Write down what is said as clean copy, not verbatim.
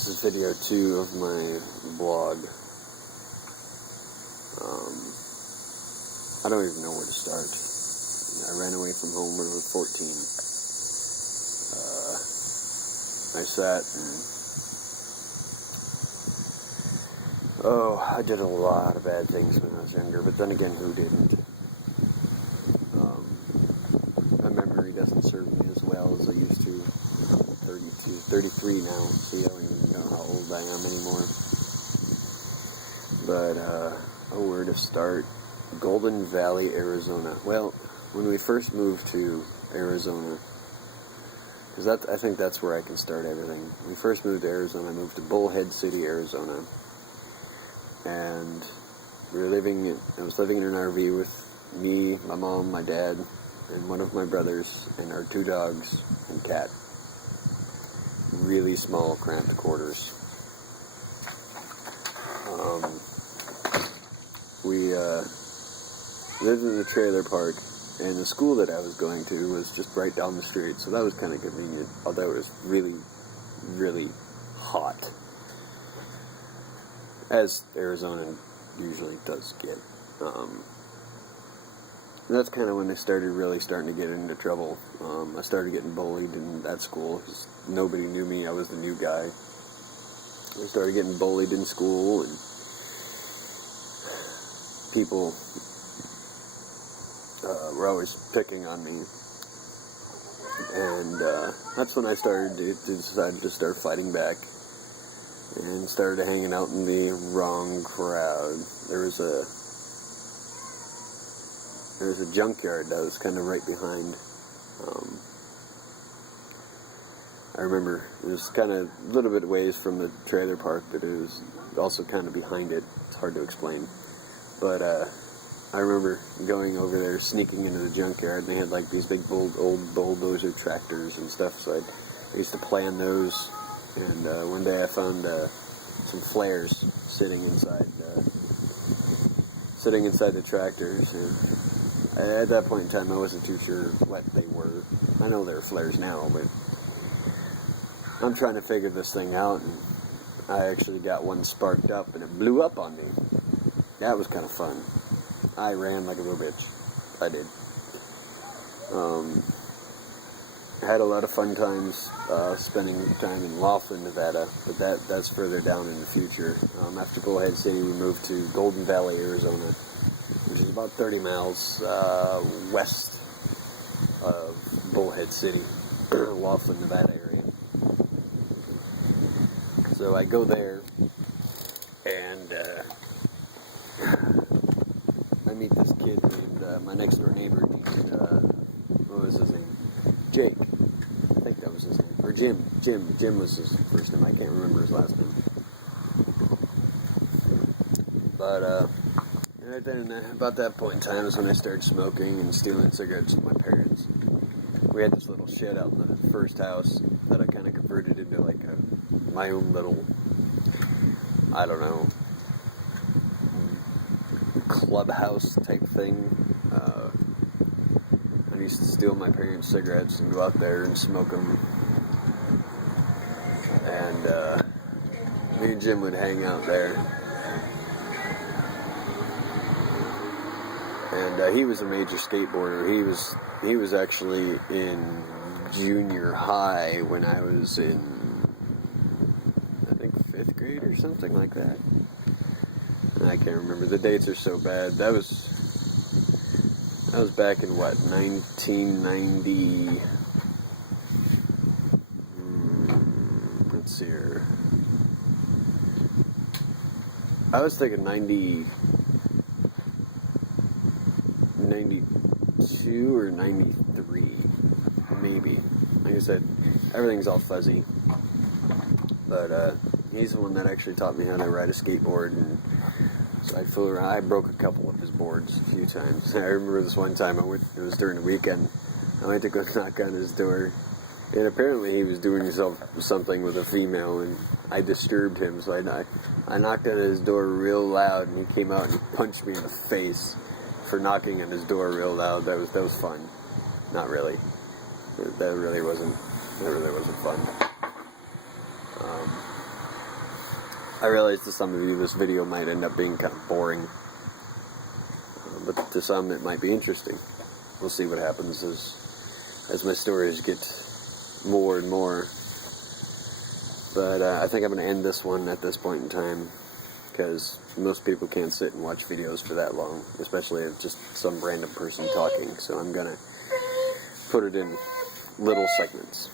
This is video 2 of my blog. I don't even know where to start. I ran away from home when I was 14. I sat and... I did a lot of bad things when I was younger, but then again, who didn't? My memory doesn't serve me as well as I used to. I'm 33 now, so I don't even know how old I am anymore. But, where to start? Golden Valley, Arizona. Well, when we first moved to Arizona, because I think that's where I can start everything. When we first moved to Arizona, I moved to Bullhead City, Arizona. And I was living in an RV with me, my mom, my dad, and one of my brothers, and our 2 dogs and cat. Really small, cramped quarters. We lived in the trailer park, and the school that I was going to was just right down the street, so that was kind of convenient, although it was really, really hot, as Arizona usually does get. And that's kind of when I started starting to get into trouble. I started getting bullied in that school because nobody knew me. I was the new guy. I started getting bullied in school, and people were always picking on me. And that's when I started to decide to start fighting back and started hanging out in the wrong crowd. There was a junkyard that was kind of right behind. I remember it was kind of a little bit ways from the trailer park, but it was also kind of behind it. It's hard to explain. But I remember going over there, sneaking into the junkyard, and they had like these big old bulldozer tractors and stuff, so I used to play on those. And one day I found some flares sitting inside the tractors. And at that point in time, I wasn't too sure what they were. I know they're flares now, but I'm trying to figure this thing out, and I actually got one sparked up, and it blew up on me. That was kind of fun. I ran like a little bitch. I did. I had a lot of fun times spending time in Laughlin, Nevada, but that's further down in the future. After Bullhead City, we moved to Golden Valley, Arizona, which is about 30 miles west of Bullhead City, Laughlin, Nevada area. So I go there, and I meet this kid named, my next door neighbor named, what was his name? Jake. I think that was his name. Or Jim. Jim was his first name. I can't remember his last name. But, right then, about that point in time is when I started smoking and stealing cigarettes from my parents. We had this little shed out in the first house that I kind of converted into like my own little, I don't know, clubhouse type thing. I used to steal my parents' cigarettes and go out there and smoke them. And me and Jim would hang out there. And he was a major skateboarder. He was actually in junior high when I was in, I think, 5th grade or something like that. I can't remember. The dates are so bad. That was back in what, 1990. Let's see here. I was thinking 92 or 93, maybe. Like I said, everything's all fuzzy. But he's the one that actually taught me how to ride a skateboard, and so I flew around. I broke a couple of his boards a few times. I remember this one time it was during the weekend. I went to go knock on his door, and apparently he was doing something with a female, and I disturbed him, so I knocked on his door real loud, and he came out and he punched me in the face for knocking on his door real loud. That was fun. Not really. That really wasn't fun. I realize to some of you this video might end up being kind of boring, but to some it might be interesting. We'll see what happens as my stories get more and more. But I think I'm going to end this one at this point in time, because most people can't sit and watch videos for that long, especially if just some random person talking. So I'm going to put it in little segments.